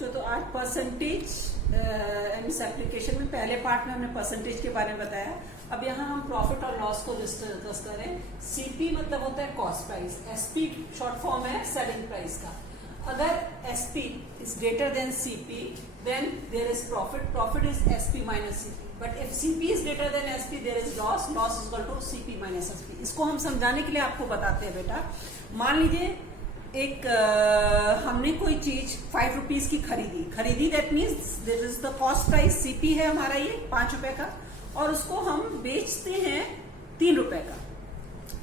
बच्चों, तो आज परसेंटेज एमएस एप्लीकेशन में पहले पार्ट में हमने परसेंटेज के बारे में बताया। अब यहाँ हम प्रॉफिट और लॉस को डिस्कस करें। सीपी मतलब होता है cost price, SP short form है सेलिंग प्राइस का। अगर SP is greater than CP then there is profit, profit is SP minus CP. But if CP is greater than SP there is loss, loss is equal to CP minus SP. इसको हम समझाने के लिए आपको बताते हैं बेटा। मान लीजिए एक हमने कोई चीज 5 रुपीज की खरीदी, that means this is the cost price, CP है हमारा ये 5 रुपए का, और उसको हम बेचते हैं 3 रुपए का।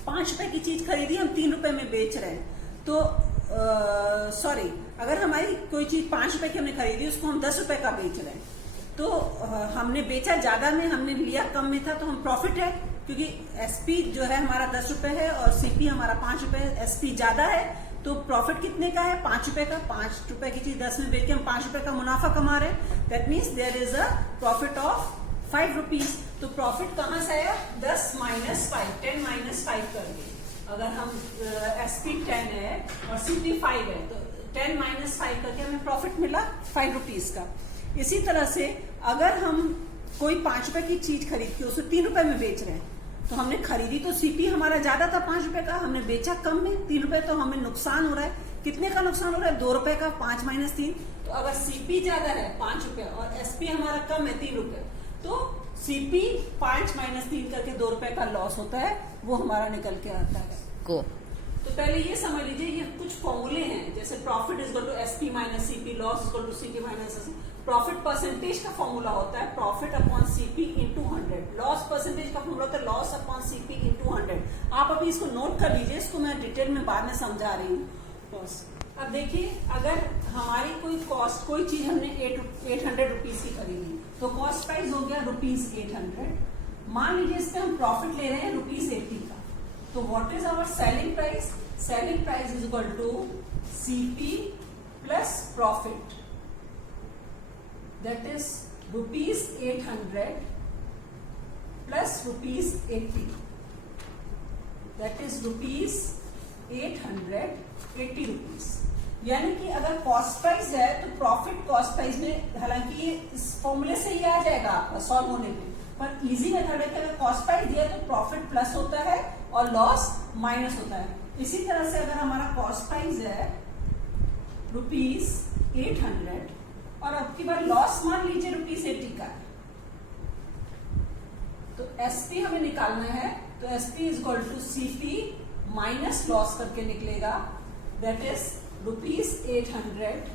5 रुपए की चीज खरीदी, हम 3 रुपए में बेच रहे हैं। तो सॉरी, अगर हमारी कोई चीज 5 रुपए की हमने खरीदी, उसको हम 10 रुपए का बेच रहे हैं, तो हमने बेचा ज्यादा में, हमने लिया कम में था, तो हम प्रॉफिट है, क्योंकि एसपी जो है हमारा 10 रुपए है और सीपी हमारा 5 रुपए है। एसपी ज्यादा है तो प्रॉफिट कितने का है? 5 रुपए का। 5 रुपए की चीज 10 में बेच के हम 5 रुपए का मुनाफा कमा रहे हैं। That means there is a profit of 5 rupees. तो प्रॉफिट कहां से आया? 10 माइनस 5, 10 माइनस 5 करके। अगर हम एसपी 10 है और सीपी 5 है, तो 10 माइनस 5 करके हमें प्रॉफिट मिला 5 रुपीज का। इसी तरह से अगर हम कोई 5 रुपए की चीज खरीद के उसे 3 रुपए में बेच रहे हैं, तो हमने खरीदी तो सीपी हमारा ज्यादा था 5 रुपए का, हमने बेचा कम में 3 रुपए, तो हमें नुकसान हो रहा है। कितने का नुकसान हो रहा है? 2 रुपए का। 5 माइनस 3, तो अगर सीपी ज्यादा है 5 रुपए और एसपी हमारा कम है 3 रुपए, तो सीपी 5 माइनस 3 करके 2 रुपए का लॉस होता है, वो हमारा निकल के आता है को। तो पहले ये समझ लीजिए, ये कुछ फॉर्मूले हैं, जैसे profit is equal to SP minus CP, loss is equal to CP minus SP. Profit percentage का फॉर्मूला होता है profit upon CP into 100। Loss percentage का फॉर्मूला होता है लॉस अपॉन सीपी इंटू 100। आप अभी इसको नोट कर लीजिए, इसको मैं डिटेल में बाद में समझा रही हूँ। अब देखिए, अगर हमारी कोई चीज हमने 800 रुपीज की खरीदी, तो कॉस्ट प्राइस हो गया रुपीज 800। मान लीजिए इस पे हम प्रॉफिट ले रहे हैं रुपीज 80 का, तो what is our selling price? Selling price is equal to CP plus profit, that is rupees 800 plus rupees 80, that is rupees 880 rupees। यानी कि अगर कॉस्ट प्राइस है तो प्रॉफिट कॉस्ट प्राइस में, हालांकि ये इस फॉर्मूले से ही आ जाएगा आपका सॉल्व होने में, पर इजी मेथड है कि अगर कॉस्ट प्राइस दिया तो प्रॉफिट प्लस होता है और लॉस माइनस होता है। इसी तरह से अगर हमारा कॉस्ट प्राइस है रुपीज 800 और अब की बार लॉस मान लीजिए रुपीज 80 का, तो एसपी हमें निकालना है, तो SP is equal to CP minus loss करके निकलेगा, that is rupees 800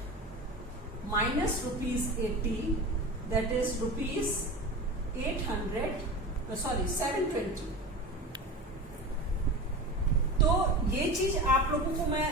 minus rupees 80, that is rupees 720। तो ये चीज आप लोगों को मैं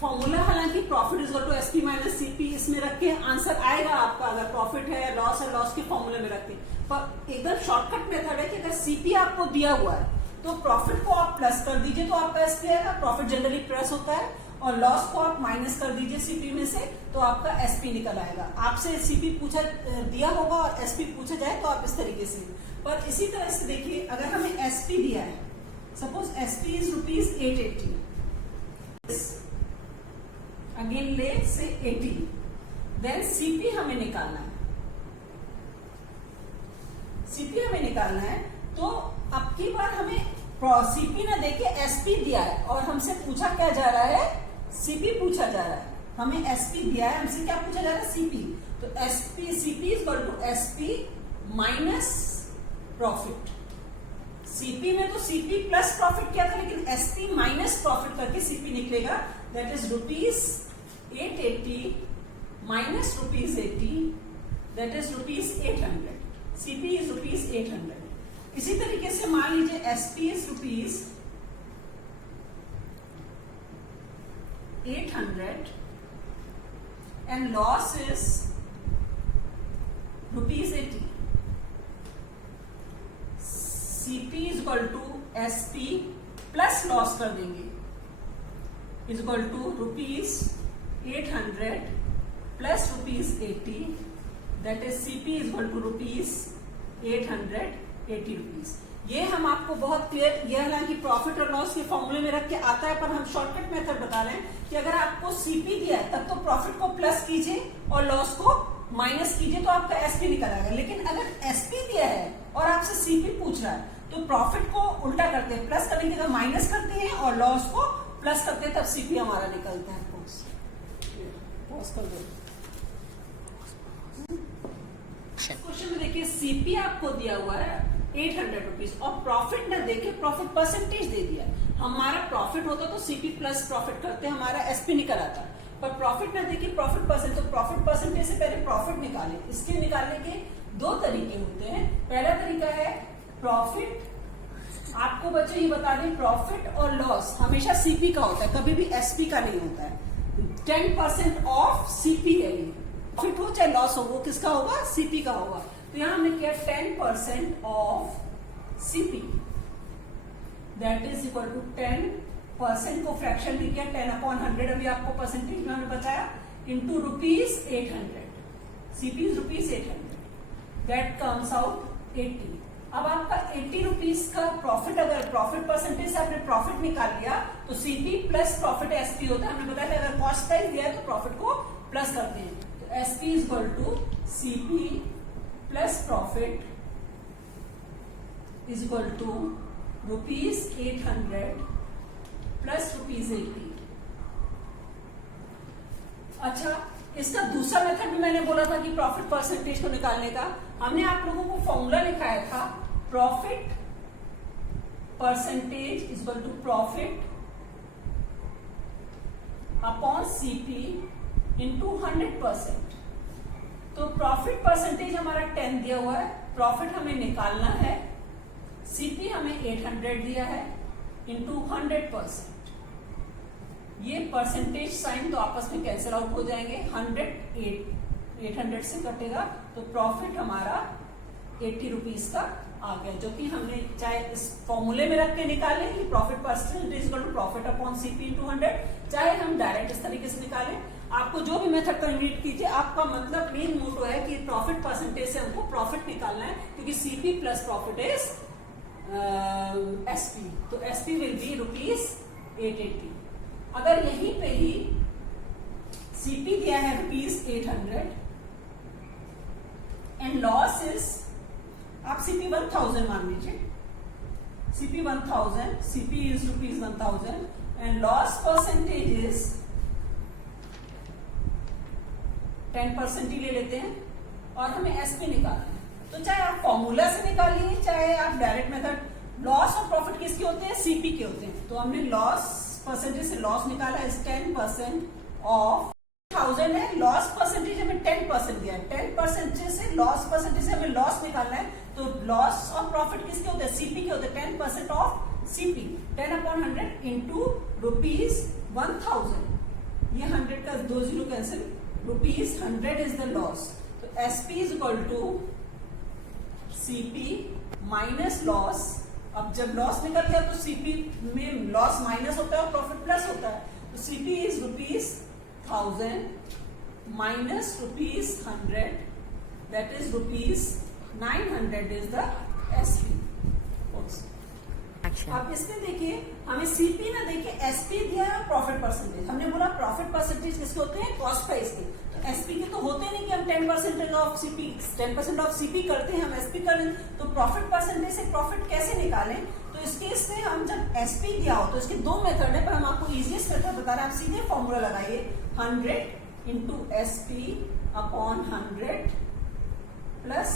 फॉर्मूला, हालांकि profit is equal to SP minus CP, इसमें रख के आंसर आएगा आपका। अगर प्रॉफिट है, लॉस के फॉर्मूले में रख के, पर एकदम शॉर्टकट मेथड है कि अगर सीपी आपको दिया हुआ है तो प्रॉफिट को आप प्लस कर दीजिए, तो आपका एसपी आएगा। प्रॉफिट जनरली प्लस होता है, और लॉस को आप माइनस कर दीजिए सीपी में से, तो आपका एसपी निकल आएगा। आपसे सीपी पूछा दिया होगा और एसपी पूछा जाए तो आप इस तरीके से। पर इसी तरह से देखिए, अगर हमें एसपी दिया है, suppose SP is rupees 880, again ले से 80, देन सीपी हमें निकालना है। सीपी हमें निकालना है, तो अब की बार हमें सीपी ना देके एसपी दिया है, और हमसे पूछा क्या जा रहा है? सीपी पूछा जा रहा है। हमें एसपी दिया है, हमसे क्या पूछा जा रहा है? सीपी। तो SP, CP is equal to SP minus profit. CP में तो सीपी प्लस प्रॉफिट किया था, लेकिन एसपी माइनस प्रॉफिट करके सीपी निकलेगा, that is rupees 880 minus rupees 80, that is rupees 800। CP is rupees 800। इसी तरीके से मान लीजिए SP is rupees 800 and loss is rupees 80। CP is equal to SP plus loss कर देंगे, is equal to rupees 800 plus rupees 80, that is CP is equal to rupees 880 rupees. ये हम आपको बहुत क्लियर, ये हालांकि प्रॉफिट और लॉस के फॉर्मूले में रख के आता है, पर हम शॉर्टकट मेथड बता रहे हैं कि अगर आपको सीपी दिया है तब तो प्रॉफिट को प्लस कीजिए और लॉस को माइनस कीजिए तो आपका एसपी निकल आएगा। लेकिन अगर एसपी दिया है और आपसे सीपी पूछ रहा है तो प्रॉफिट को उल्टा करते हैं, प्लस करने की जगह माइनस करते हैं और लॉस को प्लस करते हैं, तब सीपी हमारा निकलता है। पॉज कर दो। क्वेश्चन में देखिए सीपी आपको दिया हुआ है 800 रुपीज और प्रॉफिट ना देके प्रॉफिट परसेंटेज दे दिया। हमारा प्रॉफिट होता तो सीपी प्लस प्रॉफिट करते हमारा एसपी निकल आता, पर प्रॉफिट ना देके प्रॉफिट परसेंट, तो प्रॉफिट परसेंटेज से पहले प्रॉफिट निकाले। इसके निकालने के दो तरीके होते हैं। पहला तरीका है प्रॉफिट, आपको बच्चों ये बता दें प्रॉफिट और लॉस हमेशा सीपी का होता है, कभी भी एसपी का नहीं होता है। 10% ऑफ सीपी है ये, प्रॉफिट हो चाहे लॉस हो वो किसका होगा, सीपी का होगा। तो यहां हमने किया 10% of CP, that is equal to 10% को फ्रैक्शन में किया 10/100, अभी आपको परसेंटेज में हमने बताया, into ₹800। CP is ₹800, that comes out 80। अब आपका 80 रुपीज का प्रॉफिट, अगर प्रॉफिट परसेंटेज से आपने प्रॉफिट निकाल लिया तो सीपी प्लस प्रॉफिट एसपी होता है। हमने बताया था अगर कॉस्ट प्राइस दिया है तो प्रॉफिट को प्लस करते हैं, तो SP is equal to CP plus profit is equal to ₹800 plus ₹80। अच्छा, इसका दूसरा मेथड भी मैंने बोला था कि प्रॉफिट परसेंटेज को निकालने का, हमने आप लोगों को फॉर्मूला लिखाया था profit percentage is equal to profit upon CP into 100%। तो प्रॉफिट परसेंटेज हमारा 10 दिया हुआ है, प्रॉफिट हमें निकालना है, सीपी हमें 800 दिया है इंटू 100%। ये परसेंटेज साइन तो आपस में कैंसिल आउट हो जाएंगे, 800 से कटेगा तो प्रॉफिट हमारा 80 रुपीज का आ गया, जो कि हमने चाहे इस फॉर्मूले में रख के निकाले कि profit percentage equal to profit upon CP into 100, चाहे हम डायरेक्ट इस तरीके से निकालें। आपको जो भी मेथड कन्वीनियंट कीजिए, आपका मतलब मेन मोटो है कि प्रॉफिट परसेंटेज से हमको प्रॉफिट निकालना है, क्योंकि CP plus profit is SP, तो एसपी विल बी ₹880। अगर यहीं पे ही सीपी दिया है ₹800 एंड लॉस इज, आप सीपी 1000 मान लीजिए, CP 1000, CP is ₹1000 and loss percentage is 10% ही ले लेते हैं और हमें एसपी निकालना है। तो चाहे आप फॉर्मूला से निकालिए चाहे आप डायरेक्ट मेथड, लॉस और प्रॉफिट किसके होते हैं, सीपी के होते हैं। तो हमने लॉस परसेंटेज से लॉस निकाला है 10% ऑफ 1000 है, लॉस परसेंटेज हमें 10% दिया है, 10% से लॉस परसेंटेज से हमें लॉस निकालना है, तो लॉस और प्रॉफिट किसके होते हैं, सीपी के होते हैं। 10% ऑफ सीपी 10/100 इंटू ₹1000, ये 100 का 20 कैंसिल, ₹100 इज द लॉस। तो SP is equal to CP minus loss. अब जब लॉस निकल गया तो सीपी में लॉस माइनस होता है और प्रॉफिट प्लस होता है, तो CP is ₹1000 minus ₹100, that is ₹900 is the SP. अब इसमें देखिए हमें सीपी ना देखिए एसपी दिया है प्रॉफिट परसेंटेज, हमने बोला प्रॉफिट परसेंटेज किसके होते हैं, कॉस्ट प्राइस के, तो एसपी के तो होते नहीं कि हम 10% ऑफ सीपी 10% ऑफ सीपी करते हैं, हम एसपी कर लें, तो प्रॉफिट परसेंटेज से प्रॉफिट कैसे निकालें। तो इसके इसमें हम जब एसपी दिया हो तो इसके दो मेथड है, पर हम आपको इजीएस्ट मेथड बता रहे हैं। आप सीधे फॉर्मूला लगाइए 100 into SP upon 100 plus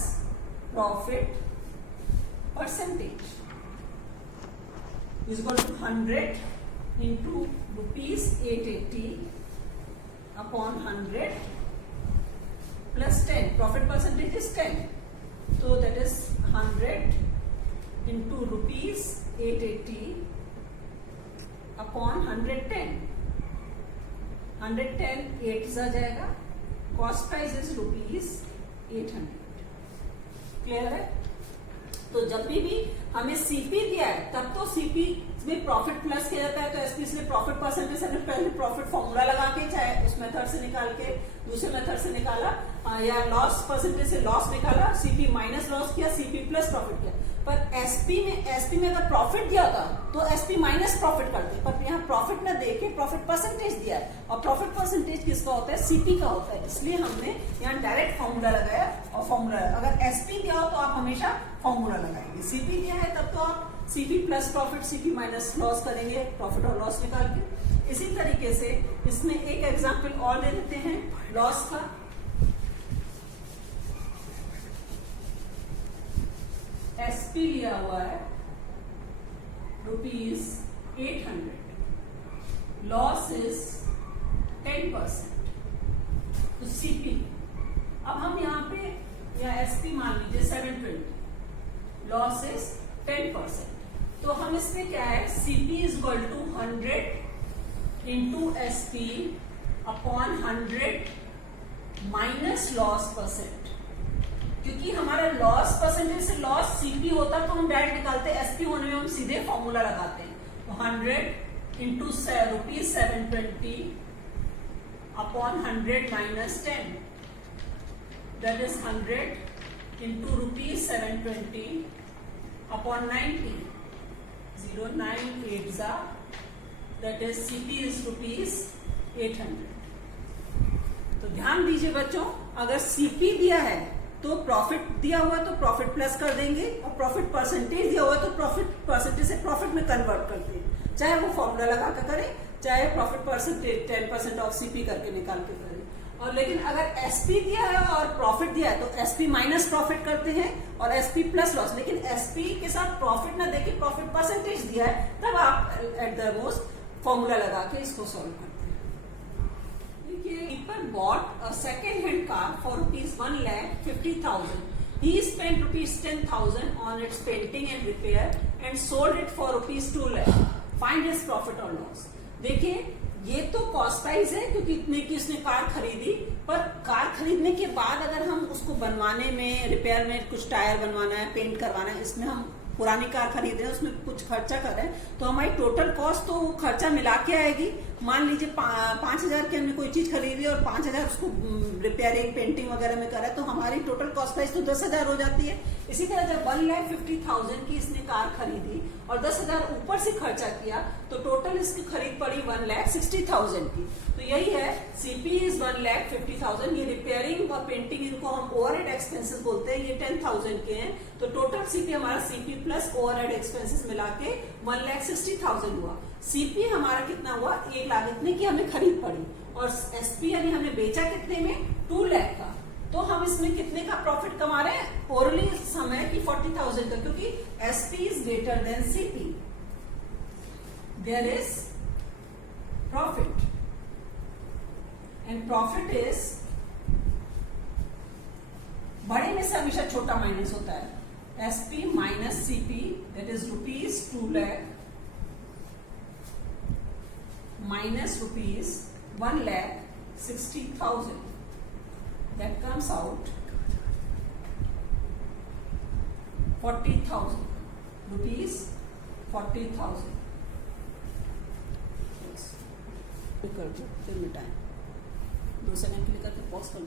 profit percentage is equal to 100 into ₹880 upon 100 plus 10. Profit percentage is 10. So that is 100 into ₹880 upon 110. 110 8 आ जाएगा, कॉस्ट प्राइस इज ₹800। क्लियर है। तो जब भी हमें सीपी दिया है तब तो सीपी इसमें प्रॉफिट प्लस किया जाता है, तो एसपी इसलिए प्रॉफिट परसेंटेज हमने पहले प्रॉफिट फॉर्मूला लगा के चाहे उस मेथड से निकाल के दूसरे मेथड से निकाला, या लॉस परसेंटेज से लॉस निकाला, सीपी माइनस लॉस किया, सीपी प्लस प्रॉफिट किया। पर एसपी में अगर प्रॉफिट दिया होता तो एसपी माइनस प्रॉफिट करते, पर यहाँ प्रॉफिट न दे के प्रॉफिट परसेंटेज दिया है, और प्रॉफिट परसेंटेज किसका होता है? सीपी का होता है। इसलिए हमने यहाँ डायरेक्ट फॉर्मूला लगाया, और फॉर्मूला अगर एसपी दिया हो तो आप हमेशा फॉर्मूला लगाएंगे, सीपी दिया है तब तो आप CP plus profit CP minus loss करेंगे, प्रॉफिट और लॉस निकाल के। इसी तरीके से इसमें एक एग्जाम्पल और दे देते हैं लॉस का। एसपी लिया हुआ है ₹800, लॉस इज 10%, तो सीपी, अब हम यहाँ पे या एसपी मान लीजिए 720, लॉस इज 10%, तो हम इसमें क्या है, CP is equal to 100 into SP upon 100 minus loss percent, क्योंकि हमारा लॉस परसेंटेज से लॉस सीपी होता तो हम डायरेक्ट निकालते, एसपी होने में हम सीधे फॉर्मूला लगाते हैं। तो 100 into ₹720 upon 100 minus 10, that is 100 into ₹720 upon 90, 098 that is CP is ₹800। तो ध्यान दीजिए बच्चों, अगर सीपी दिया है तो प्रॉफिट दिया हुआ तो प्रॉफिट प्लस कर देंगे, और प्रॉफिट परसेंटेज दिया हुआ तो प्रॉफिट परसेंटेज से प्रॉफिट में कन्वर्ट करते हैं, चाहे वो फॉर्मूला लगा कर करें, चाहे प्रॉफिट परसेंटेज 10% ऑफ सीपी करके निकाल के करें। और लेकिन अगर एसपी दिया है और प्रॉफिट दिया है तो एसपी माइनस प्रॉफिट करते हैं और एसपी प्लस लॉस, लेकिन एसपी के साथ प्रॉफिट ना देके प्रॉफिट परसेंटेज दिया है, तब आप एट द मोस्ट फॉर्मूला लगा के इसको सॉल्व करते हैं। देखिए, people bought a second hand car for ₹1,50,000. He spent ₹10,000 on its painting and repair and sold it for ₹2 lakh. Find his profit or loss. देखिए, ये तो कॉस्ट प्राइस है क्योंकि इतने की उसने कार खरीदी, पर कार खरीदने के बाद अगर हम उसको बनवाने में, रिपेयर में, कुछ टायर बनवाना है, पेंट करवाना है, इसमें हम पुरानी कार खरीद रहे हैं, उसमें कुछ खर्चा कर रहे हैं, तो हमारी टोटल कॉस्ट तो खर्चा मिला के आएगी। मान लीजिए 5,000 की हमने कोई चीज खरीदी और 5,000 उसको रिपेयरिंग पेंटिंग वगैरह में करा, तो हमारी टोटल कॉस्ट प्राइस तो 10,000 हो जाती है। इसी तरह जब 1,50,000 की इसने कार खरीदी और 10,000 ऊपर से खर्चा किया, तो टोटल इसकी खरीद पड़ी 1,60,000 की। तो यही है, सीपी इज 1,50,000। ये रिपेयरिंग और पेंटिंग, इनको हम ओवरहेड एक्सपेंसेस बोलते हैं, ये 10,000 के हैं, तो टोटल सीपी हमारा सीपी प्लस ओवरहेड एक्सपेंसेस मिला के 1,60,000 हुआ। सीपी हमारा कितना हुआ, 1 लाख इतने की हमें खरीद पड़ी, और एसपी यानी हमने बेचा कितने में, 2 लाख का। तो हम इसमें कितने का प्रॉफिट कमा रहे हैं, ओरली समय की 40,000 का, क्योंकि SP is greater than CP, there is profit, and profit is, बड़े में से हमेशा छोटा माइनस होता है, SP minus CP, that is ₹2 lakh minus ₹1,60,000, that comes out 40,000 rupees, 40,000। कर दो, फिर मिटाएं, 2 सेकंड के लिए करके पॉज कर दो।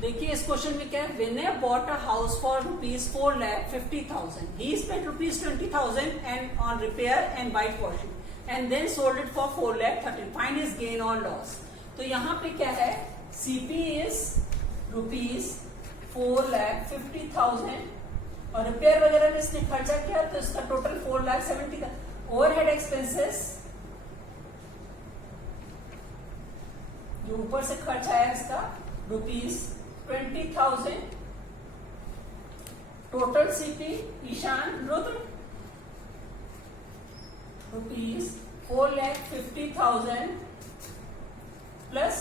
देखिए इस क्वेश्चन में क्या है, Vinay bought a house for ₹4,50,000. He spent ₹20,000 and on repair and white washing, and then sold it for ₹4,30,000. Find his gain or loss. तो यहाँ पे क्या है, CP is ₹4,50,000 और रिपेयर वगैरह में इसने खर्चा किया तो इसका टोटल 4,70,000। ओवरहेड एक्सपेंसेस जो ऊपर से खर्च आया इसका ₹20,000। टोटल सीपी ईशान रुद्र ₹4,50,000 plus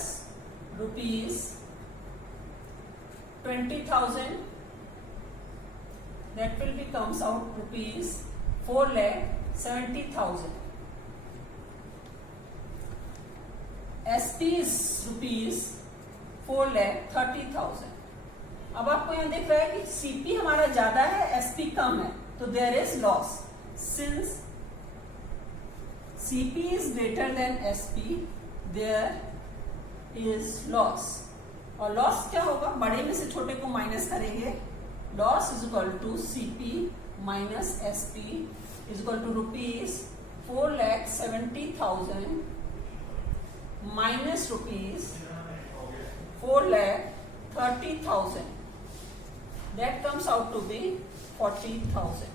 ₹20,000, that will be comes out ₹4,70,000. SP is ₹4,30,000। अब आपको यहां दिख रहा है कि सीपी हमारा ज्यादा है, एसपी कम है, तो there is loss. Since CP is greater than SP, there is loss. और लॉस क्या होगा, बड़े में से छोटे को माइनस करेंगे, loss is equal to CP minus SP is equal to ₹4,70,000 minus ₹4,30,000. That comes out to be 40,000.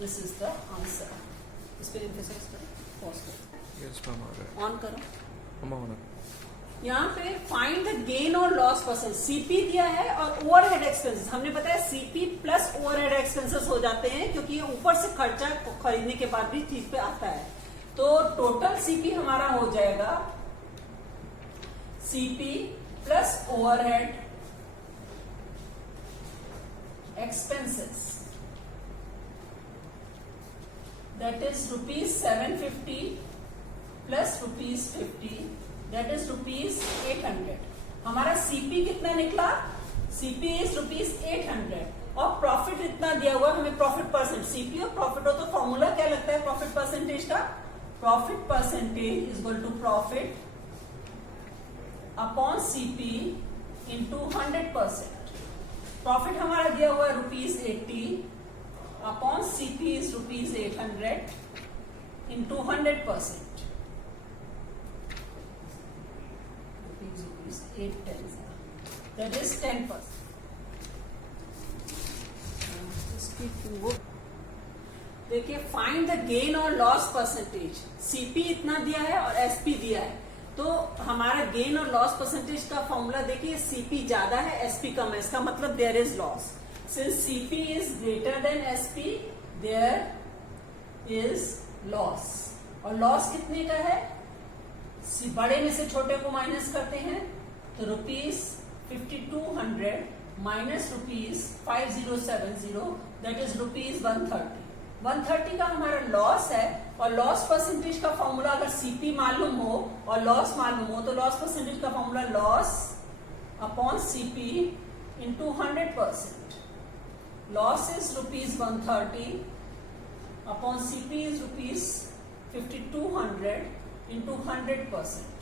This is the answer. इस पे emphasize करो, pause करो, यस मैम आ रहा ऑन करो. है ऑन यहाँ पे फाइंड द गेन और लॉस परसेंट. सीपी दिया है और ओवरहेड एक्सपेंसेस, हमने बताया सीपी प्लस ओवरहेड एक्सपेंसेस हो जाते हैं क्योंकि ये ऊपर से खर्चा खरीदने के बाद भी चीज पे आता है. तो टोटल सीपी हमारा हो जाएगा CP plus overhead expenses, that is ₹750 plus ₹50, that is ₹800. हमारा सीपी कितना निकला, सीपी इज ₹800 और प्रॉफिट इतना दिया हुआ हमें प्रॉफिट परसेंट. सीपी और प्रॉफिट हो तो फॉर्मूला क्या लगता है प्रॉफिट परसेंटेज का, profit percentage is equal to profit upon CP into 100%. Profit हमारा दिया हुआ है ₹80 upon CP is ₹800 into 100%. 8 10, that is 10%. देखिए फाइंड द गेन और लॉस परसेंटेज. सीपी इतना दिया है और एसपी दिया है, तो हमारा गेन और लॉस परसेंटेज का फॉर्मूला देखिए, सीपी ज्यादा है एसपी कम है, इसका मतलब there is loss. Since CP is greater than SP there is loss. और लॉस कितने का है, बड़े में से छोटे को माइनस करते हैं तो ₹5200 माइनस ₹5070, दैट इज ₹130. 130 का हमारा लॉस है. और लॉस परसेंटेज का फॉर्मूला अगर सीपी मालूम हो और लॉस मालूम हो तो लॉस परसेंटेज का formula loss upon CP into 100%. Loss is ₹130 upon CP is ₹5200 into 100%.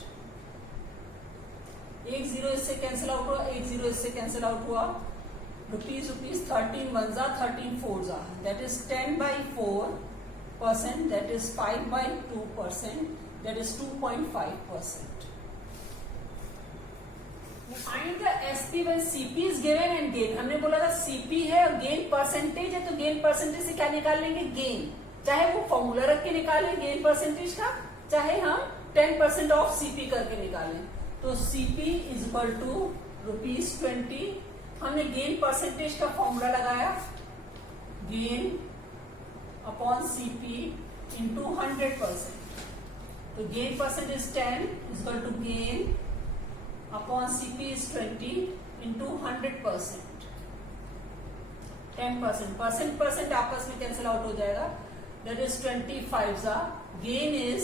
1 0 इससे कैंसिल आउट हुआ, 1 0 इससे कैंसिल आउट हुआ. ₹13 13 1 13 4 that is 10/4%, that is 5/2%, that is 2.5%. Find the SP when CP is given and gain. हमने बोला था CP है और gain percentage है, तो गेन परसेंटेज से क्या निकाल लेंगे, गेन. चाहे वो फॉर्मूला रख के निकालें गेन परसेंटेज का, चाहे हम 10% ऑफ सीपी करके निकालें. तो सीपी इज इक्वल टू ₹20. हमने गेन परसेंटेज का फॉर्मूला लगाया, गेन अपॉन सीपी इंटू 100%. तो gain percent is 10 is equal to gain upon CP is 20 into 100%. 10% percent आपस में कैंसिल आउट हो जाएगा, that is 25 gain is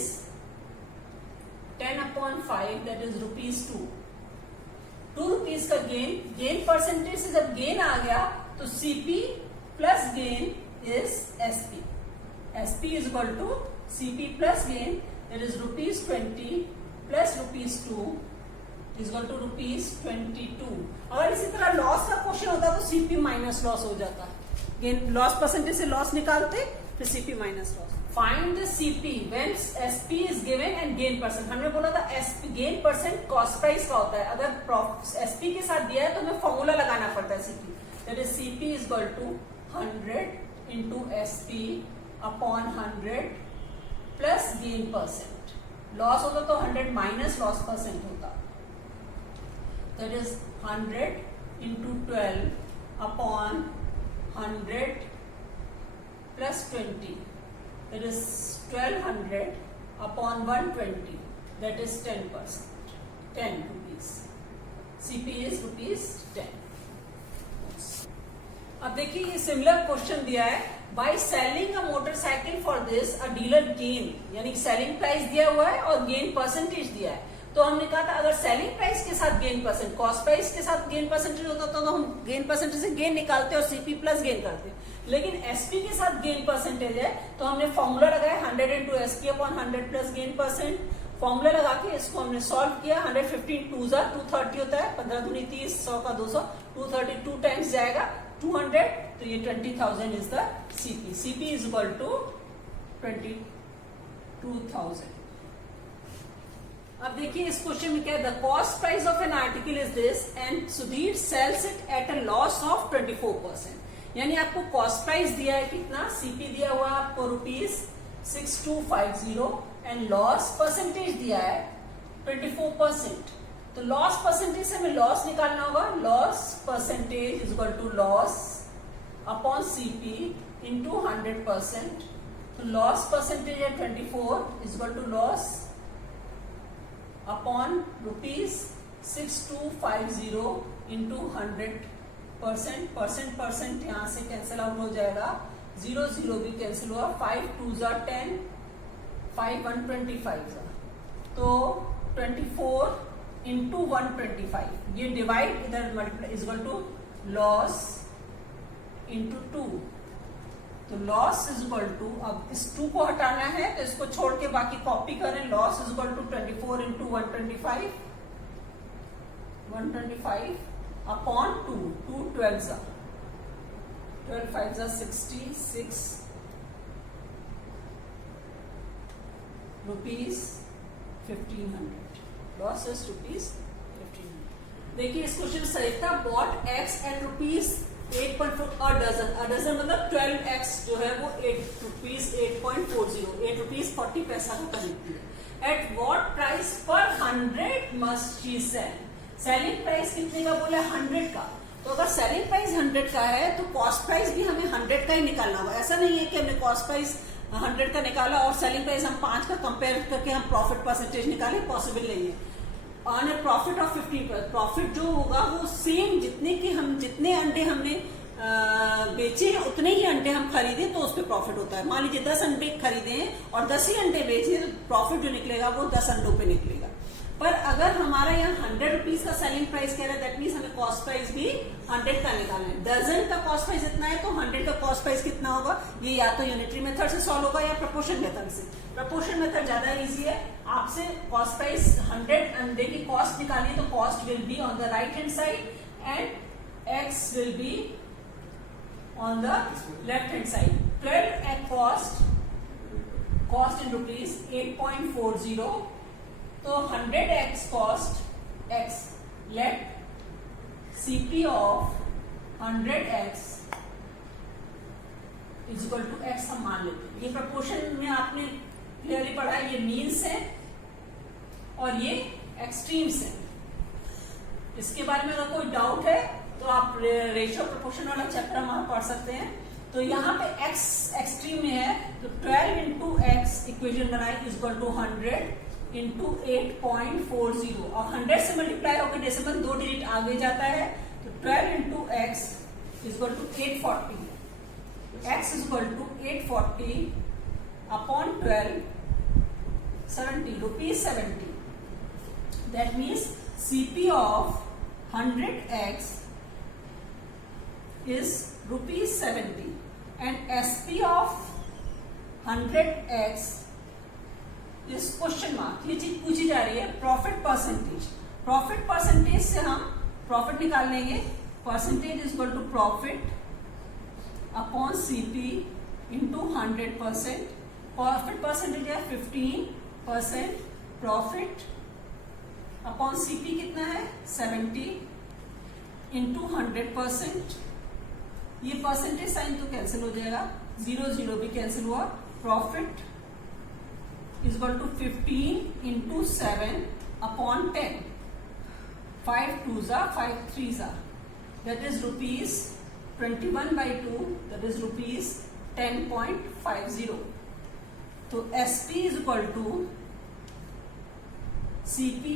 10/5, that is ₹2. ₹2 का gain percentage से जब गेन आ गया तो CP plus gain is SP. SP is equal to CP plus gain, that is ₹20 plus ₹2 is equal to ₹22. अगर इसी तरह लॉस का क्वेश्चन होता तो सीपी माइनस लॉस हो जाता. गेन लॉस परसेंटेज से लॉस निकालते फिर CP minus loss. Find the CP when SP is given and gain percent. हमने बोला था SP gain percent cost price का होता है, अगर एसपी के साथ दिया है तो हमें फॉर्मूला लगाना पड़ता है CP, that is CP is equal to 100 into SP upon 100 plus gain percent. Loss होता तो 100 माइनस लॉस परसेंट होता, that is 100 into 12 upon 100 plus 20, that is 1200 upon 120, that is 10%, 10 rupees. CP is ₹10. अब देखिए ये similar question दिया है, by selling a motorcycle for this a dealer gain, यानी selling price दिया हुआ है और गेन परसेंटेज दिया है. तो हमने कहा था अगर सेलिंग प्राइस के साथ गेन परसेंट, कॉस्ट प्राइस के साथ गेन परसेंटेज होता तो हम गेन परसेंटेज से गेन निकालते और सीपी प्लस गेन करते, लेकिन एसपी के साथ गेन परसेंटेज है तो हमने फॉर्मूला लगाया 100 into SP upon 100 plus gain percent. Formula लगा के इसको हमने सॉल्व किया। 115 2 230 होता है, 15 दूनी 30, 100 का 200, 232 टाइम्स जाएगा 200, तो ये 20,000 is the CP. CP is equal to 22,000। अब देखिए इस क्वेश्चन में क्या है, the cost price of an article is this and Sudhir sells it at a loss of 24%। यानी आपको कॉस्ट प्राइस दिया है कितना, सीपी दिया हुआ है आपको ₹6250 एंड लॉस परसेंटेज दिया है 24%। तो लॉस परसेंटेज से हमें लॉस निकालना होगा। Loss percentage is equal to loss upon CP into 100%। तो लॉस परसेंटेज है 24 is equal to loss upon ₹6250 into 100%। Percent यहां से कैंसिल आउट हो जाएगा, 0 0 भी कैंसिल हुआ, 5 2 10, 5 125, तो 24 इंटू 125, ये डिवाइड इधर multiply is equal to loss into 2। तो लॉस इज इक्वल टू, अब इस 2 को हटाना है तो इसको छोड़ के बाकी कॉपी करें। Loss is equal to 24 into 125 upon 2, 2 12 12 5 66 rupees 1500। Loss is ₹1500। देखिए इस question Sarita bought x at ₹8.4 dozen मतलब 12x जो है वो ₹8.40, ₹8.40 का खरीदती है। एट व्हाट प्राइस पर 100 must she sell. Selling price कितने का बोला, 100 का। तो अगर सेलिंग प्राइस 100 का है तो कॉस्ट प्राइस भी हमें 100 का ही निकालना होगा। ऐसा नहीं है कि हमने कॉस्ट प्राइस 100 का निकाला और सेलिंग प्राइस हम 5 का कंपेयर करके हम प्रॉफिट परसेंटेज निकाले, पॉसिबल नहीं है। On A profit of 15%, profit जो होगा वो सेम जितने अंडे हमने बेचे हैं उतने ही अंडे हम खरीदे तो उस पर प्रॉफिट होता है। मान लीजिए 10 अंडे खरीदे हैं और 10 ही अंडे बेचे, प्रॉफिट जो निकलेगा वो 10 अंडों पे निकलेगा। पर अगर हमारा यहाँ 100 रुपीज का सेलिंग प्राइस कह रहा है, दैट मीन्स हमें कॉस्ट प्राइस भी 100 का निकालना है। डजन का कॉस्ट प्राइस इतना है तो 100 का कॉस्ट प्राइस कितना होगा, ये या तो यूनिटरी मेथड से सॉल्व होगा या प्रोपोर्शन मेथड से। प्रोपोर्शन मेथड ज्यादा इजी है। आपसे कॉस्ट प्राइस 100 अंडे की कॉस्ट निकालनी है तो cost will be on the right hand side and x will be on the left hand side. 12 at cost in rupees 8.40, तो 100x cost x, let CP of 100x is equal to x हम मान लेते हैं। ये proportion में आपने clearly पढ़ा है, ये मीन्स है और ये एक्सट्रीम्स है। इसके बारे में अगर कोई डाउट है तो आप रेशियो प्रोपोर्शन वाला चैप्टर हम पढ़ सकते हैं। तो यहाँ पे x एक्सट्रीम में है तो 12 इंटू एक्स इक्वेशन बनाई इज इक्वल टू 100 इंटू 8.40 और 100 से मल्टीप्लाई होकर डेसिमल 2 डिजिट आगे जाता है तो 12 into x is equal to 840, x is equal to 840 upon 12 70 rupees 70। That means CP of 100x is ₹70 and SP of 100x is question mark. ये चीज पूछी जा रही है प्रॉफिट परसेंटेज। प्रॉफिट परसेंटेज से हम प्रॉफिट निकाल लेंगे। Percentage is equal to profit upon CP into 100%। Profit percentage है 15%, प्रॉफिट अपॉन CP कितना है 70 इंटू 100%। ये परसेंटेज साइन तो कैंसिल हो जाएगा, 0 0 भी कैंसिल हुआ। Profit is equal to 15 into 7 upon 10, 5 2 5 3 that is ₹21/2, that is ₹10.50। तो SP is equal to CP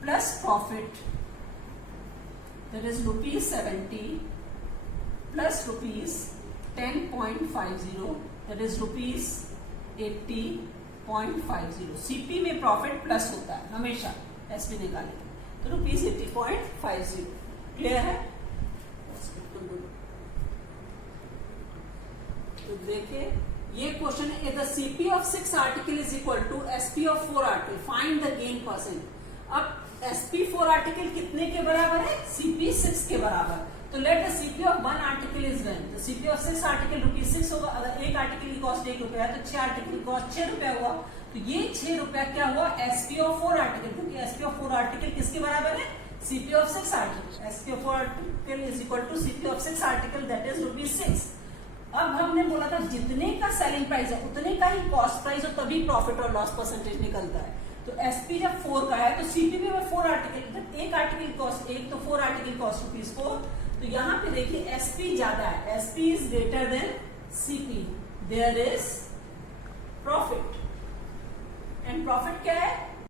plus profit that is ₹70 plus ₹10.50 that is ₹80.50। CP में प्रॉफिट प्लस होता है हमेशा, एसपी निकालेंगे तो ₹80.50। क्लियर है? तो देखिए ये क्वेश्चन है, the CP of 6 article is equal to SP of 4 article, find the gain percent. अब एसपी 4 आर्टिकल कितने के बराबर है? सीपी 6 के बराबर। तो let the CP of 1 article is one, the CP of 6 article ₹6 होगा। अगर एक आर्टिकल की कॉस्ट ₹1 है तो 6 आर्टिकल की कॉस्ट ₹6 हुआ। तो ये ₹6 क्या हुआ? एसपी ऑफ 4 आर्टिकल, क्योंकि एसपी ऑफ 4 आर्टिकल किसके बराबर है? CP of 6 article. SP of 4 article is equal to CP of 6 article, that is ₹6। अब हमने बोला था जितने का सेलिंग प्राइस है उतने का ही कॉस्ट प्राइस हो, तभी प्रॉफिट और लॉस परसेंटेज निकलता है। तो एसपी जब 4 का है तो सीपी भी 4 आर्टिकल, एक आर्टिकल कॉस्ट 1 तो 4 आर्टिकल कॉस्ट ₹4। तो यहाँ पे देखिए एसपी ज्यादा है, SP is greater than CP, there is profit. And profit क्या है?